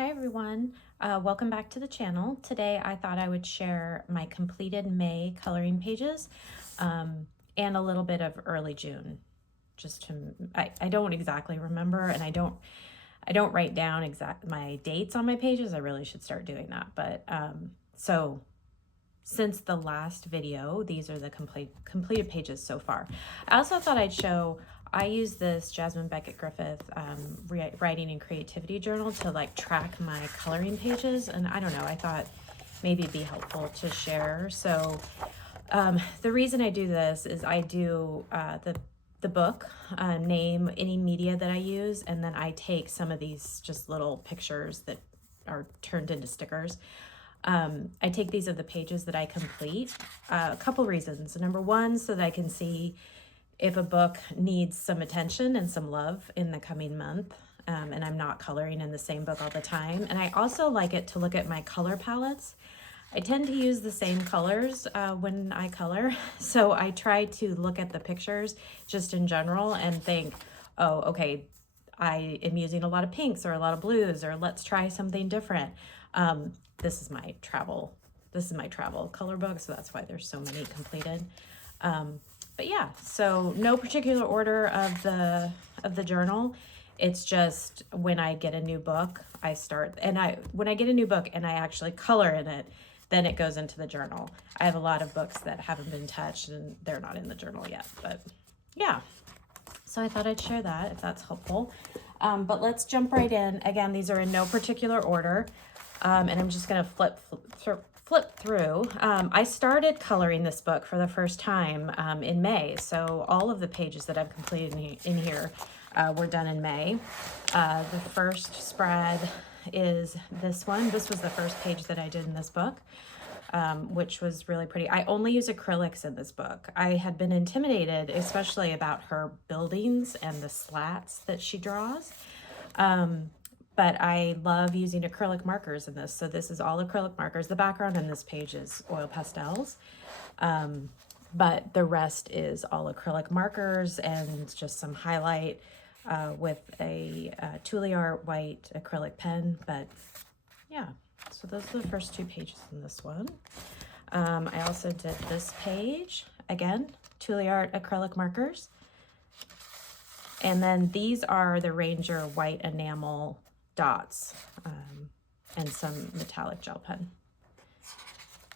Hi everyone, welcome back to the channel. Today I thought I would share my completed May coloring pages and a little bit of early June. I don't exactly remember, and I don't write down my dates on my pages. I really should start doing that. But so since the last video, these are the completed pages so far. I also thought I'd show, I use this Jasmine Beckett Griffith writing and creativity journal to like track my coloring pages. And I don't know, I thought maybe it'd be helpful to share. So the reason I do this is I do the book, name any media that I use, and then I take some of these just little pictures that are turned into stickers. I take these of the pages that I complete. A couple reasons. Number one, so that I can see if a book needs some attention and some love in the coming month, and I'm not coloring in the same book all the time. And I also like it to look at my color palettes. I tend to use the same colors when I color, so I try to look at the pictures just in general and think, oh, okay, I am using a lot of pinks or a lot of blues, or let's try something different. This is my travel color book, so that's why there's so many completed. But yeah, so no particular order of the journal. It's just when I get a new book, I start, and when I get a new book and I actually color in it, then it goes into the journal. I have a lot of books that haven't been touched and they're not in the journal yet, but yeah. So I thought I'd share that if that's helpful. But let's jump right in. Again, these are in no particular order. And I'm just gonna flip through. I started coloring this book for the first time in May. So all of the pages that I've completed in here were done in May. The first spread is this one. This was the first page that I did in this book, which was really pretty. I only use acrylics in this book. I had been intimidated, especially about her buildings and the slats that she draws. But I love using acrylic markers in this. So this is all acrylic markers. The background on this page is oil pastels. But the rest is all acrylic markers and just some highlight with a Tulle white acrylic pen. But yeah, so those are the first two pages in this one. I also did this page, again, Tulle acrylic markers. And then these are the Ranger white enamel dots and some metallic gel pen.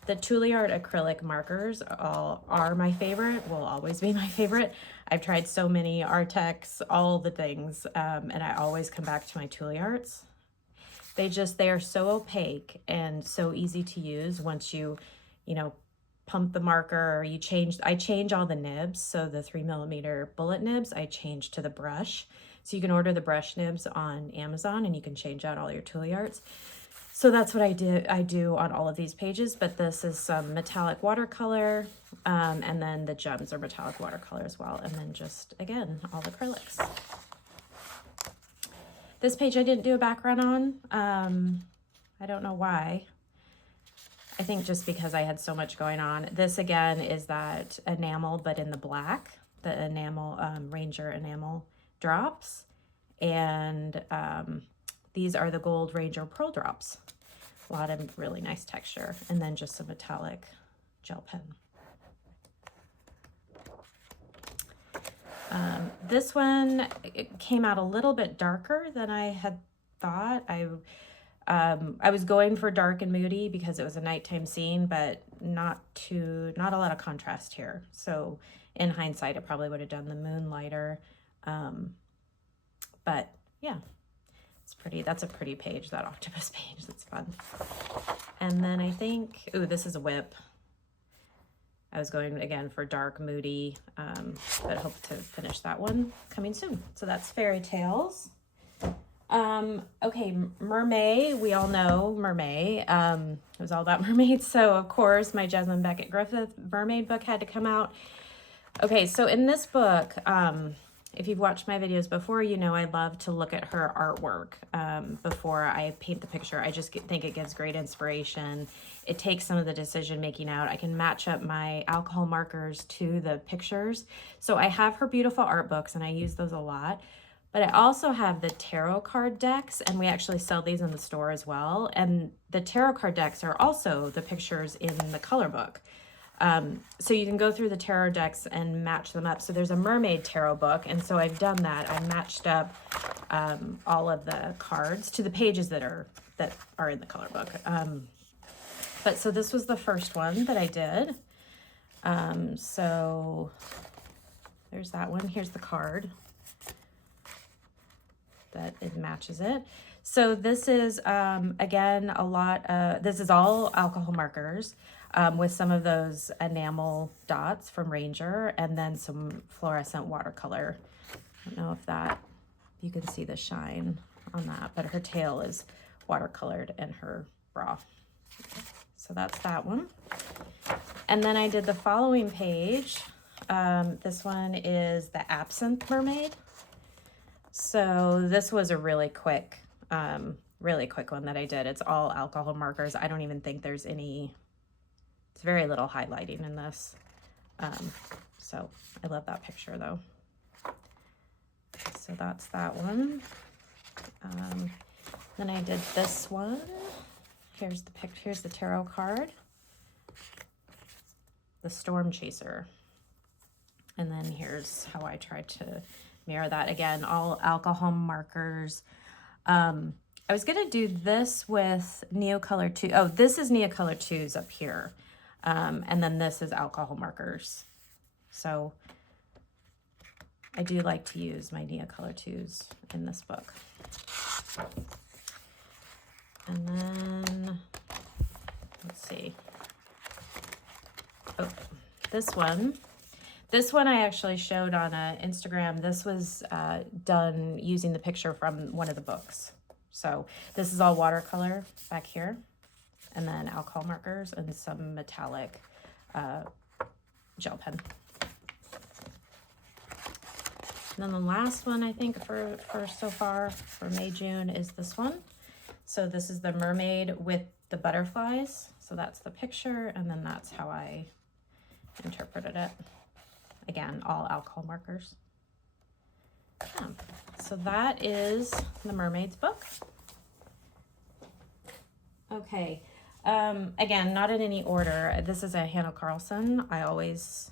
The Tulle Art acrylic markers are my favorite, will always be my favorite. I've tried so many Artex, all the things, and I always come back to my Tulle Arts. They are so opaque and so easy to use once you pump the marker, or I change all the nibs. So the 3mm bullet nibs, I change to the brush. So you can order the brush nibs on Amazon and you can change out all your Tulle Arts. So that's what I do on all of these pages, but this is some metallic watercolor, and then the gems are metallic watercolor as well. And then just, again, all acrylics. This page I didn't do a background on. I don't know why. I think just because I had so much going on. This again is that enamel, but in the black, the enamel, Ranger enamel drops. And these are the gold Ranger pearl drops. A lot of really nice texture. And then just some metallic gel pen. This one, it came out a little bit darker than I had thought. I was going for dark and moody because it was a nighttime scene, but not a lot of contrast here. So in hindsight, I probably would have done the moon lighter. But yeah, it's pretty. That's a pretty page, that octopus page. That's fun. And then I think, ooh, this is a whip. I was going again for dark, moody, but hope to finish that one coming soon. So that's Fairy Tales. Okay, Mermaid, we all know Mermaid. It was all about mermaids. So of course my Jasmine Beckett Griffith Mermaid book had to come out. Okay, so in this book, if you've watched my videos before, you know I love to look at her artwork before I paint the picture. I just think it gives great inspiration. It takes some of the decision making out. I can match up my alcohol markers to the pictures. So I have her beautiful art books and I use those a lot. But I also have the tarot card decks, and we actually sell these in the store as well. And the tarot card decks are also the pictures in the color book. So you can go through the tarot decks and match them up. So there's a Mermaid tarot book, and so I've done that. I matched up all of the cards to the pages that are in the color book. But so this was the first one that I did. So there's that one. Here's the card that it matches it. So this is, again, this is all alcohol markers with some of those enamel dots from Ranger, and then some fluorescent watercolor. I don't know if you can see the shine on that, but her tail is watercolored in her bra. So that's that one. And then I did the following page. This one is the Absinthe Mermaid. So this was a really quick one that I did. It's all alcohol markers. I don't even think there's it's very little highlighting in this. So I love that picture though. So that's that one. Then I did this one. Here's the tarot card. The Storm Chaser. And then here's how I tried to mirror that. Again, all alcohol markers. I was gonna do this with Neocolor 2. Oh, this is Neocolor 2s up here. And then this is alcohol markers. So I do like to use my Neocolor 2s in this book. And then, let's see. Oh, this one I actually showed on Instagram. This was done using the picture from one of the books. So this is all watercolor back here, and then alcohol markers and some metallic gel pen. And then the last one I think for so far for May, June is this one. So this is the Mermaid with the butterflies. So that's the picture, and then that's how I interpreted it. Again, all alcohol markers. Yeah. So that is the Mermaid's book. Okay. Again, not in any order. This is a Hannah Carlson. I always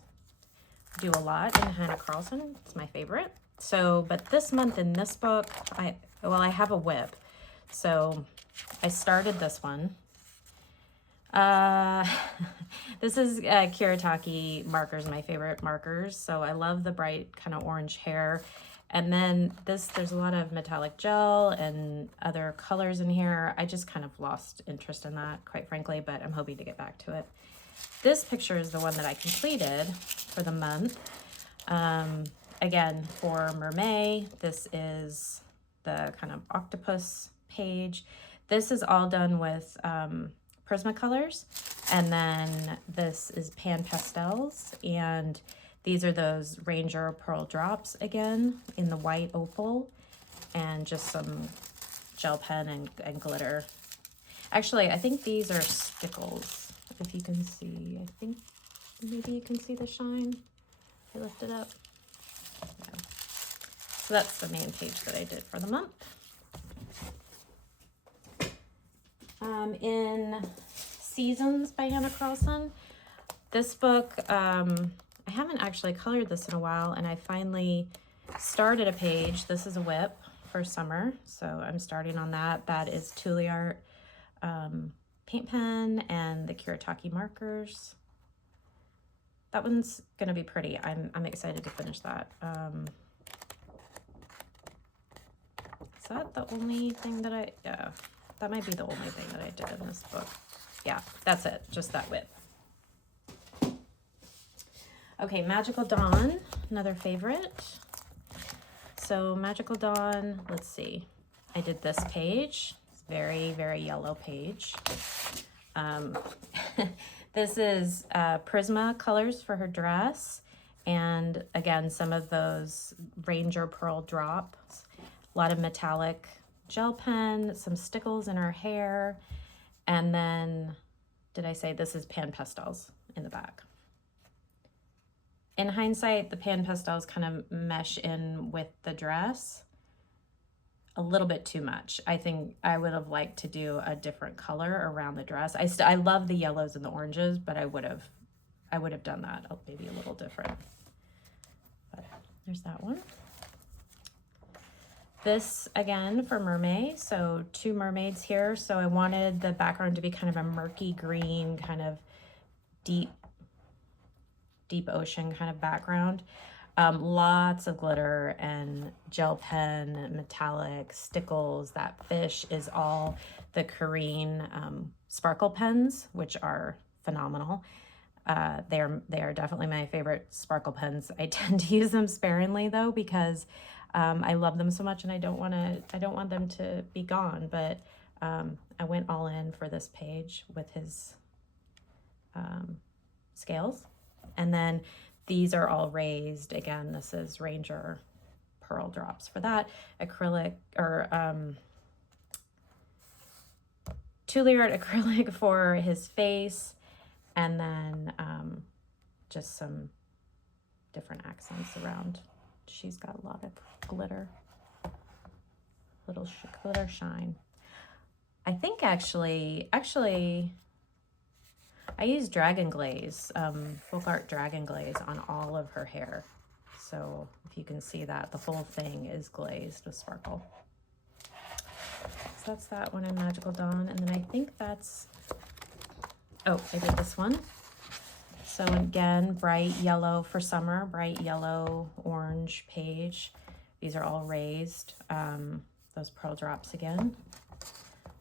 do a lot in Hannah Carlson. It's my favorite. So, but this month in this book, I have a whip. So I started this one. This is Kiritaki markers, my favorite markers. So I love the bright kind of orange hair. And then there's a lot of metallic gel and other colors in here. I just kind of lost interest in that, quite frankly, but I'm hoping to get back to it. This picture is the one that I completed for the month. Again, for Mermaid, this is the kind of octopus page. This is all done with Prismacolors, and then this is pan pastels, and these are those Ranger Pearl drops again in the white opal, and just some gel pen and glitter. Actually, I think these are stickles, if you can see. I think maybe you can see the shine. I lift it up. Yeah. So that's the main page that I did for the month. In Seasons by Hannah Carlson, this book, I haven't actually colored this in a while, and I finally started a page. This is a whip for summer, so I'm starting on that. That is Tuliart paint pen and the Kiritaki markers. That one's gonna be pretty. I'm excited to finish that. Is that the only thing that yeah, that might be the only thing that I did in this book. Yeah, that's it, just that whip. Okay, Magical Dawn, another favorite. So Magical Dawn, let's see. I did this page. It's very, very yellow page. This is Prismacolors for her dress. And again, some of those Ranger Pearl drops. A lot of metallic gel pen, some stickles in her hair. And then, did I say this is pan pastels in the back? In hindsight, the pan pastels kind of mesh in with the dress. a little bit too much. I think I would have liked to do a different color around the dress. I love the yellows and the oranges, but I would have done that maybe a little different. But there's that one. This again for Mermaid, so 2 mermaids here. So I wanted the background to be kind of a murky green, kind of deep ocean kind of background. Lots of glitter and gel pen, metallic, stickles. That fish is all the Korean sparkle pens, which are phenomenal. They are definitely my favorite sparkle pens. I tend to use them sparingly though, because I love them so much and I don't want them to be gone. But I went all in for this page with his scales. And then these are all raised. Again, this is Ranger pearl drops for that. Acrylic or Tuliard acrylic for his face. And then just some different accents around. She's got a lot of glitter, little glitter shine. I think actually I use Dragon Glaze, Folk Art Dragon Glaze on all of her hair. So if you can see that, the whole thing is glazed with sparkle. So that's that one in Magical Dawn. And then I think that's, oh, I did this one. So again, bright yellow for summer, bright yellow, orange page. These are all raised. Those pearl drops again.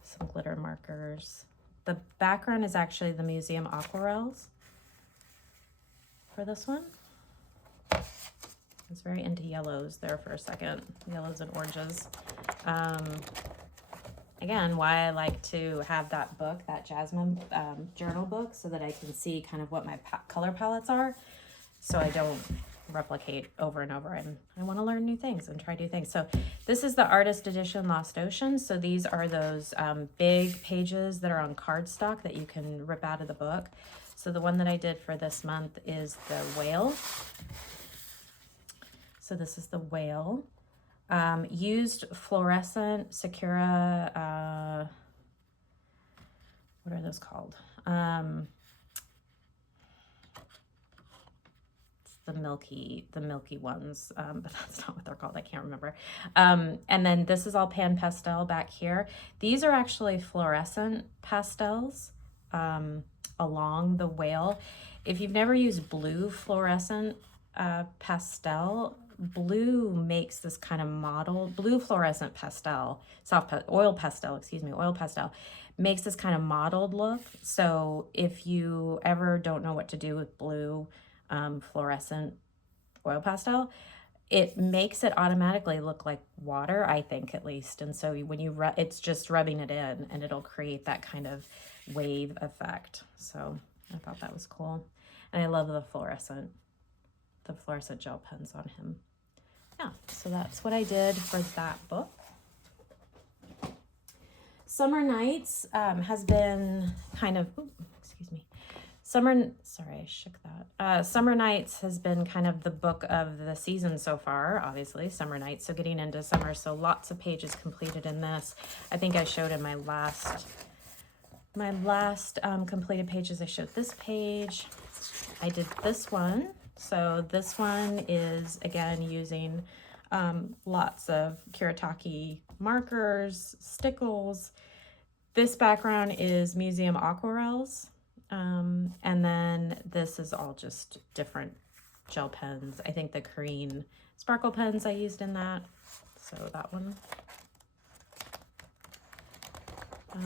Some glitter markers. The background is actually the museum aquarels for this one. I was very into yellows there for a second, yellows and oranges. Again, why I like to have that book, that Jasmine journal book, so that I can see kind of what my color palettes are, so I don't replicate over and over. And I want to learn new things and try new things. So this is the artist edition Lost Ocean. So these are those big pages that are on cardstock that you can rip out of the book. So the one that I did for this month is the whale. So this is the whale. Used fluorescent Sakura, what are those called? It's the milky ones, but that's not what they're called. I can't remember. And then this is all pan pastel back here. These are actually fluorescent pastels along the whale. If you've never used blue fluorescent pastel, blue makes this kind of mottled, blue fluorescent pastel, oil pastel makes this kind of mottled look. So if you ever don't know what to do with blue fluorescent oil pastel, it makes it automatically look like water, I think, at least. And so when you it's just rubbing it in and it'll create that kind of wave effect. So I thought that was cool. And I love the fluorescent gel pens on him. Yeah, so that's what I did for that book. Summer Nights has been kind of, Summer Nights has been kind of the book of the season so far, obviously, Summer Nights. So getting into summer, so lots of pages completed in this. I think I showed in my last completed pages, I showed this page. I did this one. So this one is, again, using lots of Kuretake markers, stickles. This background is museum aquarels. And then this is all just different gel pens. I think the Korean sparkle pens I used in that. So that one.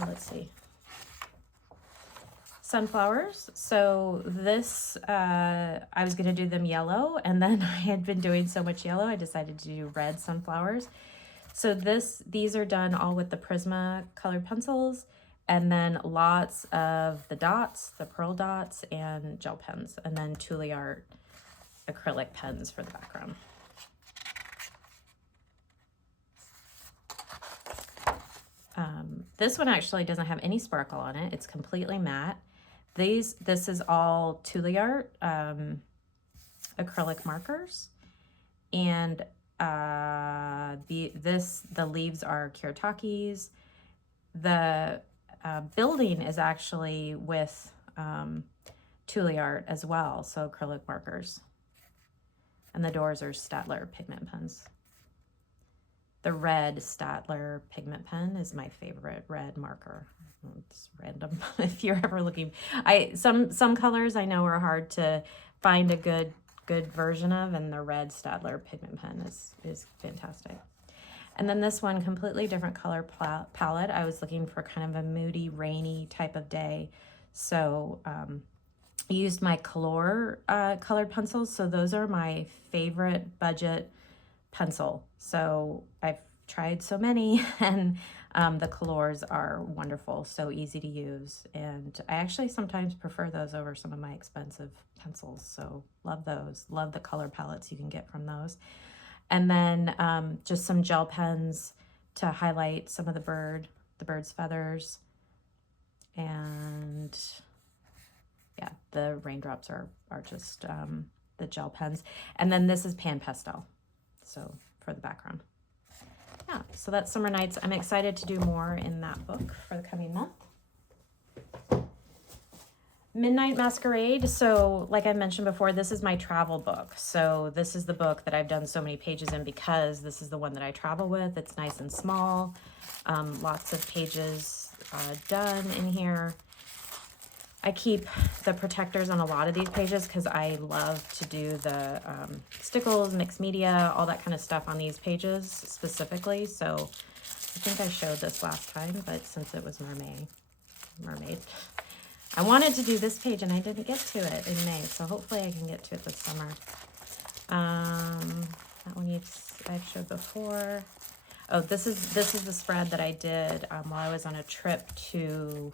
Let's see. Sunflowers. So this, I was going to do them yellow, and then I had been doing so much yellow, I decided to do red sunflowers. So these are done all with the Prisma colored pencils, and then lots of the dots, the pearl dots, and gel pens, and then Tuliart acrylic pens for the background. This one actually doesn't have any sparkle on it. It's completely matte. This is all Tuliart acrylic markers, and the leaves are Kiratakis. The building is actually with Tule art as well, so acrylic markers. And the doors are Staedtler pigment pens. The red Staedtler pigment pen is my favorite red marker. It's random if you're ever looking. Some colors I know are hard to find a good version of, and the red Staedtler pigment pen is fantastic. And then this one, completely different color palette. I was looking for kind of a moody, rainy type of day. So I used my Color colored pencils. So those are my favorite budget pencil. So I've tried so many, and the Colors are wonderful, so easy to use. And I actually sometimes prefer those over some of my expensive pencils. So love those. Love the color palettes you can get from those. And then just some gel pens to highlight some of the bird's feathers. And yeah, the raindrops are just the gel pens. And then this is pan pastel, so for the background. Yeah, so that's Summer Nights. I'm excited to do more in that book for the coming month. Midnight Masquerade. So like I mentioned before, this is my travel book. So this is the book that I've done so many pages in because this is the one that I travel with. It's nice and small. Lots of pages done in here. I keep the protectors on a lot of these pages because I love to do the stickles, mixed media, all that kind of stuff on these pages specifically. So I think I showed this last time, but since it was Mermaid. I wanted to do this page and I didn't get to it in May, so hopefully I can get to it this summer. That one I've showed before. Oh, this is the spread that I did while I was on a trip to,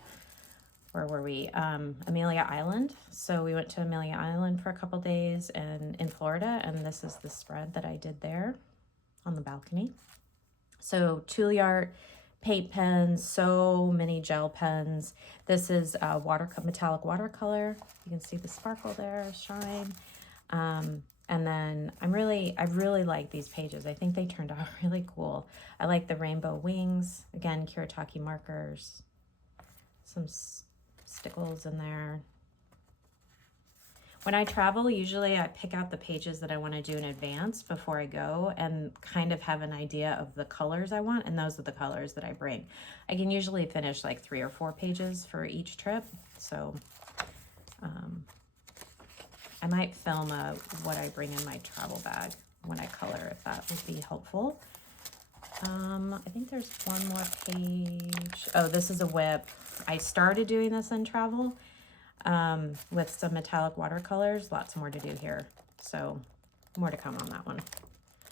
where were we? Amelia Island. So we went to Amelia Island for a couple days and in Florida, and this is the spread that I did there on the balcony. So Tule art, paint pens, so many gel pens. This is metallic watercolor. You can see the sparkle there, shine. And then I really like these pages. I think they turned out really cool. I like the rainbow wings. Again, Kiritaki markers, some stickles in there. When I travel, usually I pick out the pages that I want to do in advance before I go and kind of have an idea of the colors I want, and those are the colors that I bring. I can usually finish like 3 or 4 pages for each trip, so I might film what I bring in my travel bag when I color, if that would be helpful. I think there's one more page. Oh, this is a whip. I started doing this in travel with some metallic watercolors. Lots more to do here, so more to come on that one.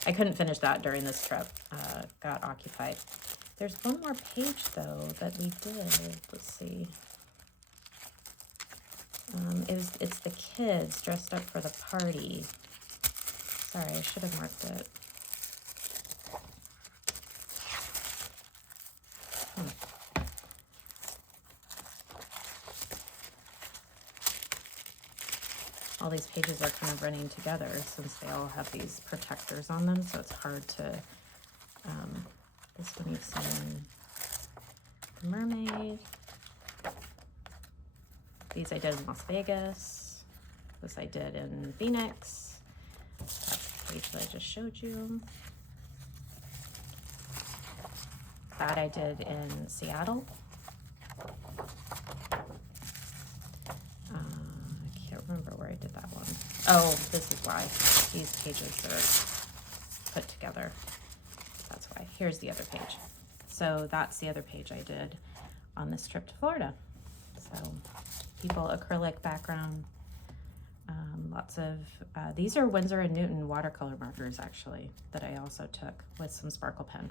I couldn't finish that during this trip. Got occupied. There's one more page though that we did. Let's see. It's the kids dressed up for the party. Sorry, I should have marked it. All these pages are kind of running together since they all have these protectors on them, so it's hard to, this one you've seen, Mermaid. These I did in Las Vegas. This I did in Phoenix. That's the page that I just showed you. That I did in Seattle. I can't remember where I did that one. Oh, this is why these pages are put together. That's why. Here's the other page. So that's the other page I did on this trip to Florida. So people, acrylic background, lots of, these are Winsor & Newton watercolor markers actually that I also took with some sparkle pen.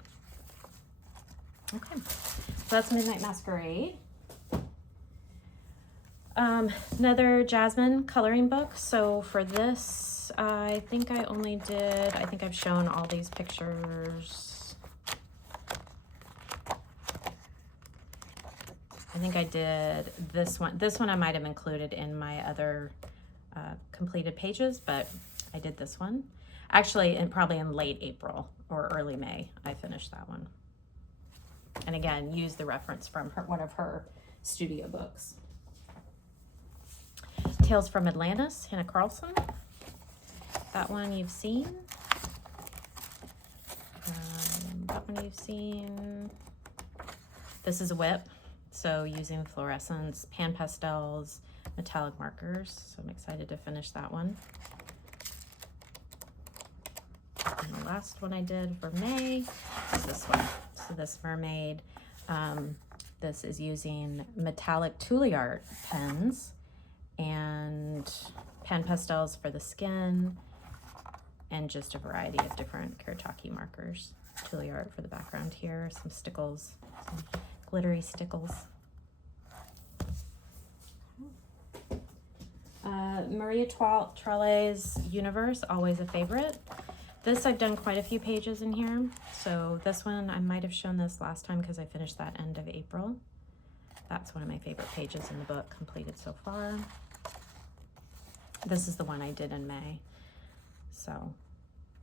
Okay, so that's Midnight Masquerade. Another Jasmine coloring book. So for this, I think I've shown all these pictures. I think I did this one. This one I might have included in my other completed pages, but I did this one. Actually, probably in late April or early May, I finished that one. And again, use the reference from one of her studio books. Tales from Atlantis, Hannah Carlson. That one you've seen. That one you've seen. This is a whip, so using fluorescents, pan pastels, metallic markers. So I'm excited to finish that one. And the last one I did for May is this one. So this Mermaid, this is using metallic Tulle pens and pan pastels for the skin, and just a variety of different Kuretake markers. Tulle art for the background here, some stickles, some glittery stickles. Maria Trolle's Universe, always a favorite. This I've done quite a few pages in here. So this one, I might have shown this last time because I finished that end of April. That's one of my favorite pages in the book, completed so far. This is the one I did in May. So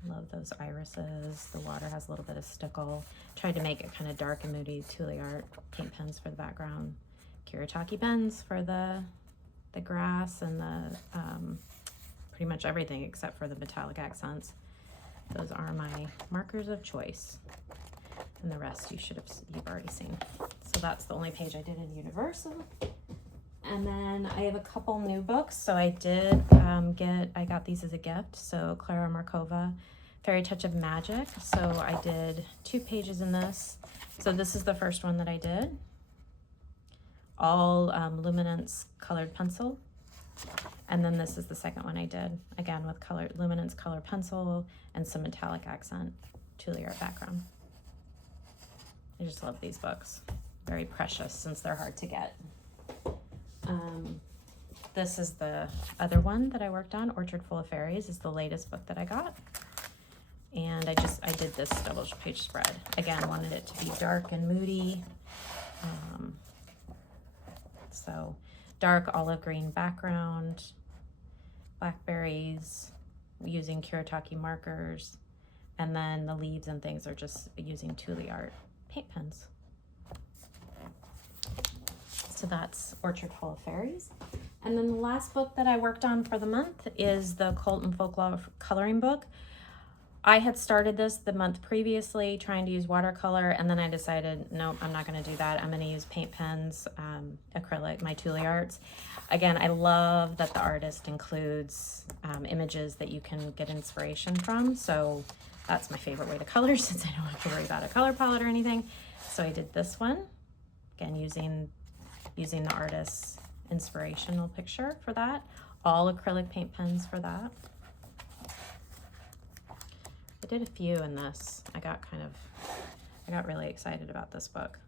love those irises. The water has a little bit of stickle. Tried to make it kind of dark and moody. Tulle art, paint pens for the background. Kuretake pens for the grass and the pretty much everything except for the metallic accents. Those are my markers of choice. And the rest you've already seen. So that's the only page I did in Universal. And then I have a couple new books. So I did I got these as a gift. So Clara Markova, Fairy Touch of Magic. So I did 2 pages in this. So this is the first one that I did. All luminance colored pencil. And then this is the second one I did, again with luminance color pencil and some metallic accent Tulle art background. I just love these books. Very precious since they're hard to get. This is the other one that I worked on, Orchard Full of Fairies, is the latest book that I got. And I did this double page spread. Again, wanted it to be dark and moody. So dark olive green background, blackberries, using Kuretake markers, and then the leaves and things are just using Tulle art paint pens. So that's Orchard Full of Fairies. And then the last book that I worked on for the month is the Colton Folklore coloring book. I had started this the month previously trying to use watercolor, and then I decided, nope, I'm not going to do that. I'm going to use paint pens, acrylic, my Tulle arts. Again, I love that the artist includes images that you can get inspiration from. So that's my favorite way to color since I don't have to worry about a color palette or anything. So I did this one, again, using the artist's inspirational picture for that. All acrylic paint pens for that. I did a few in this. I got really excited about this book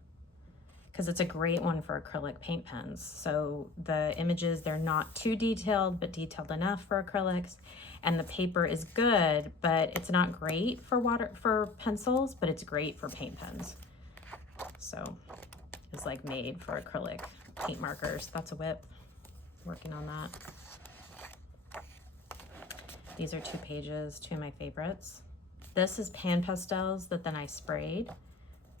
because it's a great one for acrylic paint pens. So the images, they're not too detailed, but detailed enough for acrylics. And the paper is good, but it's not great for pencils, but it's great for paint pens. So it's like made for acrylic paint markers. That's a whip. Working on that. These are 2 pages, 2 of my favorites. This is pan pastels that then I sprayed.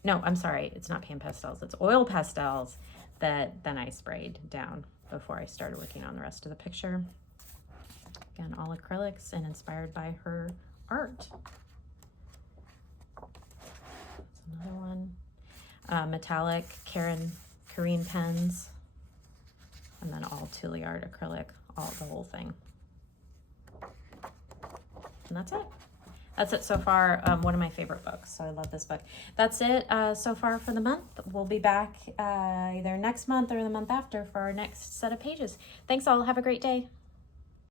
No, I'm sorry, it's not pan pastels. It's oil pastels that then I sprayed down before I started working on the rest of the picture. Again, all acrylics and inspired by her art. That's another one. Metallic Karine pens. And then all Tulle art, acrylic, the whole thing. And that's it. That's it so far. One of my favorite books, so I love this book. That's it so far for the month. We'll be back either next month or the month after for our next set of pages. Thanks all. Have a great day.